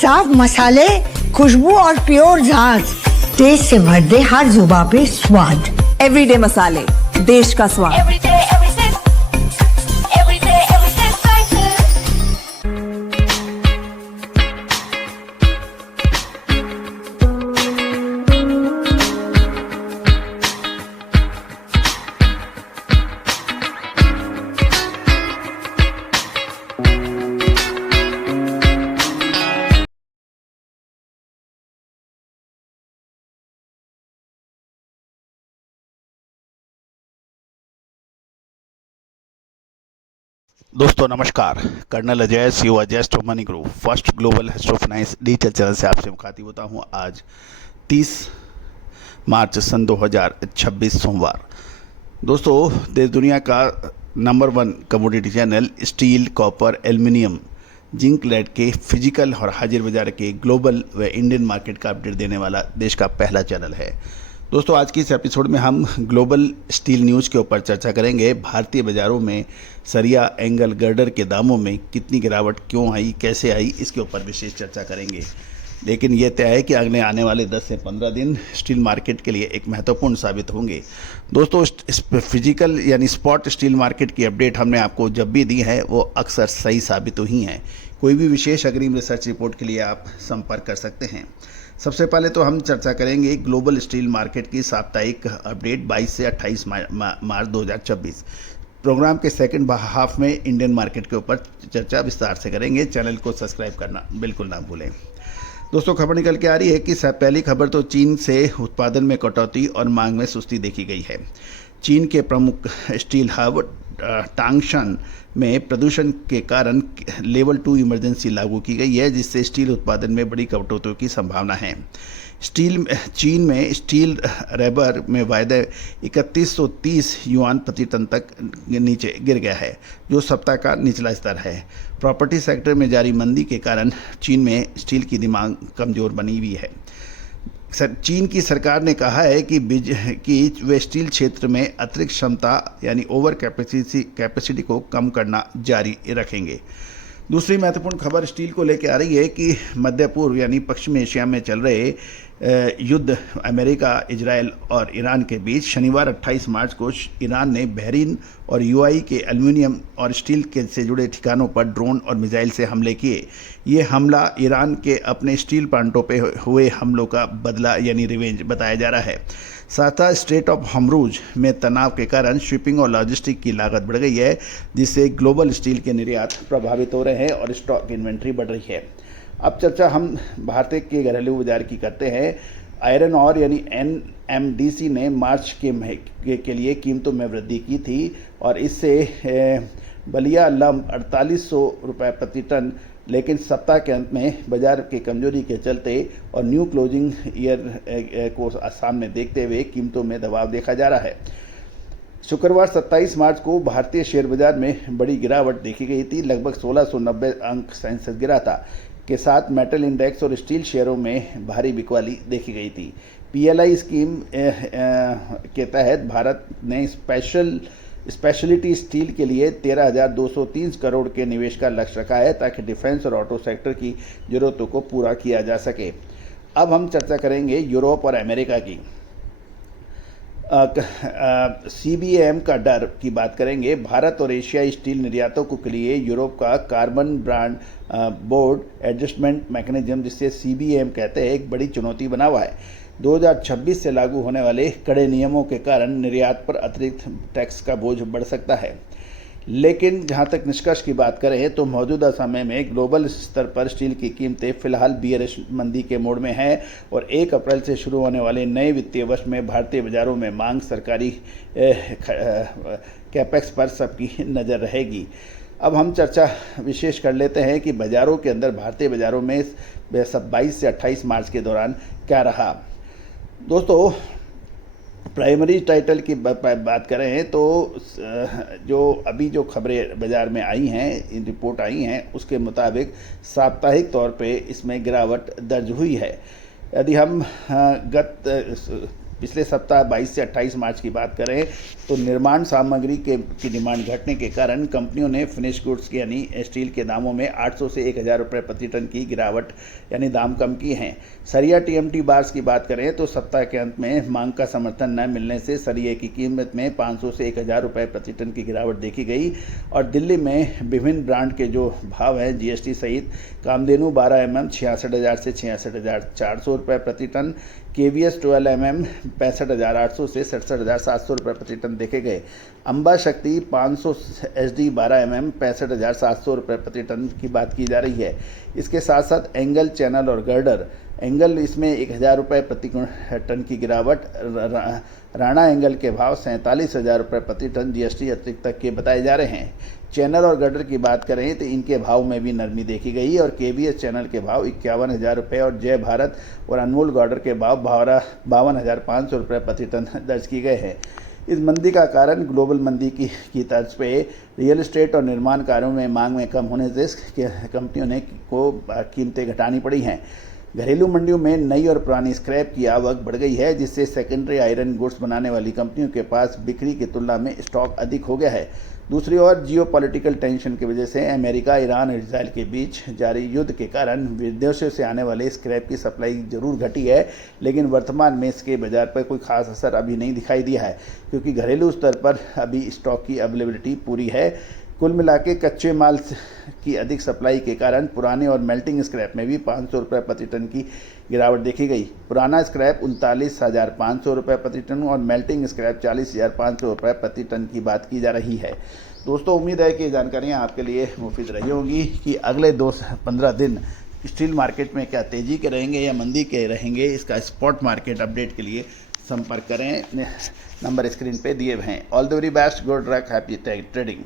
साफ मसाले, खुशबू और प्योर झांझ, टेस्ट से भर दे हर जुबां पे स्वाद। एवरीडे मसाले, देश का स्वाद। दोस्तों नमस्कार। Colonel Ajay CO jest of money group first global history of finance digital channel से आपसे मुखातिब होता हूं। आज 30 मार्च सन 2026 सोमवार। दोस्तों देश दुनिया का number 1 commodity channel steel, copper, aluminium, zinc, lead के फिजिकल और हाजिर बाजार के ग्लोबल व इंडियन मार्केट का अपडेट देने वाला देश का पहला चैनल है। दोस्तों आज की इस एपिसोड में हम ग्लोबल स्टील न्यूज़ के ऊपर चर्चा करेंगे। भारतीय बाज़ारों में सरिया, एंगल, गर्डर के दामों में कितनी गिरावट क्यों आई, कैसे आई, इसके ऊपर विशेष चर्चा करेंगे। लेकिन यह तय है कि अगले आने वाले 10 से 15 दिन स्टील मार्केट के लिए एक महत्वपूर्ण साबित होंगे। दोस्तों फिजिकल यानी स्पॉट स्टील मार्केट की अपडेट हमने आपको जब भी दी है वो अक्सर सही साबित हुई हैं। कोई भी विशेष अग्रिम रिसर्च रिपोर्ट के लिए आप संपर्क कर सकते हैं। सबसे पहले तो हम चर्चा करेंगे ग्लोबल स्टील मार्केट की साप्ताहिक अपडेट 22 से 28 मार्च 2026। प्रोग्राम के सेकंड हाफ में इंडियन मार्केट के ऊपर चर्चा विस्तार से करेंगे। चैनल को सब्सक्राइब करना बिल्कुल ना भूलें। दोस्तों खबर निकल के आ रही है कि पहली खबर तो चीन से उत्पादन में कटौती और मांग में सुस्ती देखी गई है। चीन के प्रमुख स्टील हब टांगशन में प्रदूषण के कारण लेवल 2 इमरजेंसी लागू की गई है, जिससे स्टील उत्पादन में बड़ी कटौती की संभावना है। चीन में स्टील रबर में वायदा 3130 युआन प्रति टन तक नीचे गिर गया है, जो सप्ताह का निचला स्तर है। प्रॉपर्टी सेक्टर में जारी मंदी के कारण चीन में स्टील की डिमांड कमज़ोर बनी हुई है। चीन की सरकार ने कहा है कि वे स्टील क्षेत्र में अतिरिक्त क्षमता यानी ओवर कैपेसिटी को कम करना जारी रखेंगे। दूसरी महत्वपूर्ण खबर स्टील को लेकर आ रही है कि मध्य पूर्व यानी पश्चिमी एशिया में चल रहे युद्ध अमेरिका, इजराइल और ईरान के बीच शनिवार 28 मार्च को ईरान ने बहरीन और यूएई के एल्युमिनियम और स्टील के से जुड़े ठिकानों पर ड्रोन और मिसाइल से हमले किए। ये हमला ईरान के अपने स्टील प्लांटों पे हुए हमलों का बदला यानी रिवेंज बताया जा रहा है। साथ ही स्ट्रेट ऑफ हॉर्मुज़ में तनाव के कारण शिपिंग और लॉजिस्टिक की लागत बढ़ गई है, जिससे ग्लोबल स्टील के निर्यात प्रभावित हो रहे हैं और स्टॉक इन्वेंट्री बढ़ रही है। अब चर्चा हम भारतीय के घरेलू बाजार की करते हैं। आयरन और यानी एनएमडीसी ने मार्च के लिए कीमतों में वृद्धि की थी और इससे बलिया लंब 4800 रुपये प्रति टन, लेकिन सप्ताह के अंत में बाजार की कमजोरी के चलते और न्यू क्लोजिंग ईयर को सामने देखते हुए कीमतों में दबाव देखा जा रहा है। शुक्रवार 27 मार्च को भारतीय शेयर बाजार में बड़ी गिरावट देखी गई थी। लगभग 1690 अंक सेंसेक्स गिरा था के साथ मेटल इंडेक्स और स्टील शेयरों में भारी बिकवाली देखी गई थी। पीएलआई स्कीम के तहत भारत ने स्पेशलिटी स्टील के लिए 13,230 करोड़ के निवेश का लक्ष्य रखा है, ताकि डिफेंस और ऑटो सेक्टर की जरूरतों को पूरा किया जा सके। अब हम चर्चा करेंगे यूरोप और अमेरिका की। सीबीएम का डर की बात करेंगे। भारत और एशियाई स्टील निर्यातकों के लिए यूरोप का carbon brand board adjustment mechanism, जिसे सीबीएम कहते हैं, एक बड़ी चुनौती बना हुआ है। 2026 से लागू होने वाले कड़े नियमों के कारण निर्यात पर अतिरिक्त टैक्स का बोझ बढ़ सकता है। लेकिन जहां तक निष्कर्ष की बात करें तो मौजूदा समय में ग्लोबल स्तर पर स्टील की कीमतें फिलहाल बियरिश मंदी के मोड में हैं और 1 अप्रैल से शुरू होने वाले नए वित्तीय वर्ष में भारतीय बाजारों में मांग, सरकारी कैपेक्स पर सबकी नज़र रहेगी। अब हम चर्चा विशेष कर लेते हैं कि बाज़ारों के अंदर भारतीय बाज़ारों में 22 से 28 मार्च के दौरान क्या रहा। दोस्तों प्राइमरी टाइटल की बात करें तो जो खबरें बाज़ार में आई हैं, रिपोर्ट आई हैं, उसके मुताबिक साप्ताहिक तौर पे इसमें गिरावट दर्ज हुई है। यदि हम गत पिछले सप्ताह 22 से 28 मार्च की बात करें तो निर्माण सामग्री की डिमांड घटने के कारण कंपनियों ने फिनिश गुड्स यानी स्टील के दामों में 800 से 1000 रुपये प्रति टन की गिरावट यानी दाम कम किए हैं। सरिया टीएमटी बार्स की बात करें तो सप्ताह के अंत में मांग का समर्थन न मिलने से सरिये की कीमत में 500 से 1000 रुपये प्रति टन की गिरावट देखी गई और दिल्ली में विभिन्न ब्रांड के जो भाव हैं जीएसटी सहित कामधेनु 12 mm 66,000 से 66,400 रुपये प्रति टन, KVS 12 mm 65,800 से 67,700 रुपये प्रति टन देखे गए। अंबा शक्ति 500 SD 12 mm 65,700 रुपये प्रति टन की बात की जा रही है। इसके साथ साथ एंगल, चैनल और गर्डर, एंगल इसमें 1000 रुपये प्रति टन की गिरावट, राणा एंगल के भाव 47,000 रुपये प्रति टन जीएसटी अतिरिक्त तक के बताए जा रहे हैं। चैनल और गर्डर की बात करें तो इनके भाव में भी नरमी देखी गई और KVS चैनल के भाव 51,000 रुपये और जय भारत और अनमोल गर्डर के भाव 52,500 रुपये प्रति टन दर्ज किए गए हैं। इस मंदी का कारण ग्लोबल मंदी की तर्ज पे रियल एस्टेट और निर्माण कार्यों में मांग में कम होने से कंपनियों को कीमतें घटानी पड़ी हैं। घरेलू मंडियों में नई और पुरानी स्क्रैप की आवक बढ़ गई है, जिससे सेकेंडरी आयरन गुड्स बनाने वाली कंपनियों के पास बिक्री की तुलना में स्टॉक अधिक हो गया है। दूसरी ओर जियोपॉलिटिकल टेंशन की वजह से अमेरिका, ईरान और इजराइल के बीच जारी युद्ध के कारण विदेशों से आने वाले स्क्रैप की सप्लाई जरूर घटी है, लेकिन वर्तमान में इसके बाजार पर कोई खास असर अभी नहीं दिखाई दिया है, क्योंकि घरेलू स्तर पर अभी स्टॉक की अवेलेबिलिटी पूरी है। कुल मिला के कच्चे माल की अधिक सप्लाई के कारण पुराने और मेल्टिंग स्क्रैप में भी 500 रुपये प्रति टन की गिरावट देखी गई। पुराना स्क्रैप 39,500 रुपये प्रति टन और मेल्टिंग स्क्रैप 40,500 रुपये प्रति टन की बात की जा रही है। दोस्तों, उम्मीद है कि ये जानकारियाँ आपके लिए मुफीद रही होंगी कि अगले 2-15 दिन स्टील मार्केट में क्या तेज़ी के रहेंगे या मंदी के रहेंगे। इसका स्पॉट मार्केट अपडेट के लिए संपर्क करें, नंबर स्क्रीन पे दिए हुए हैं। All the very best, good luck, happy trading.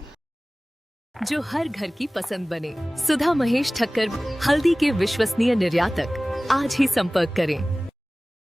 जो हर घर की पसंद बने। सुधा महेश ठक्कर, हल्दी के विश्वसनीय निर्यातक। आज ही संपर्क करें।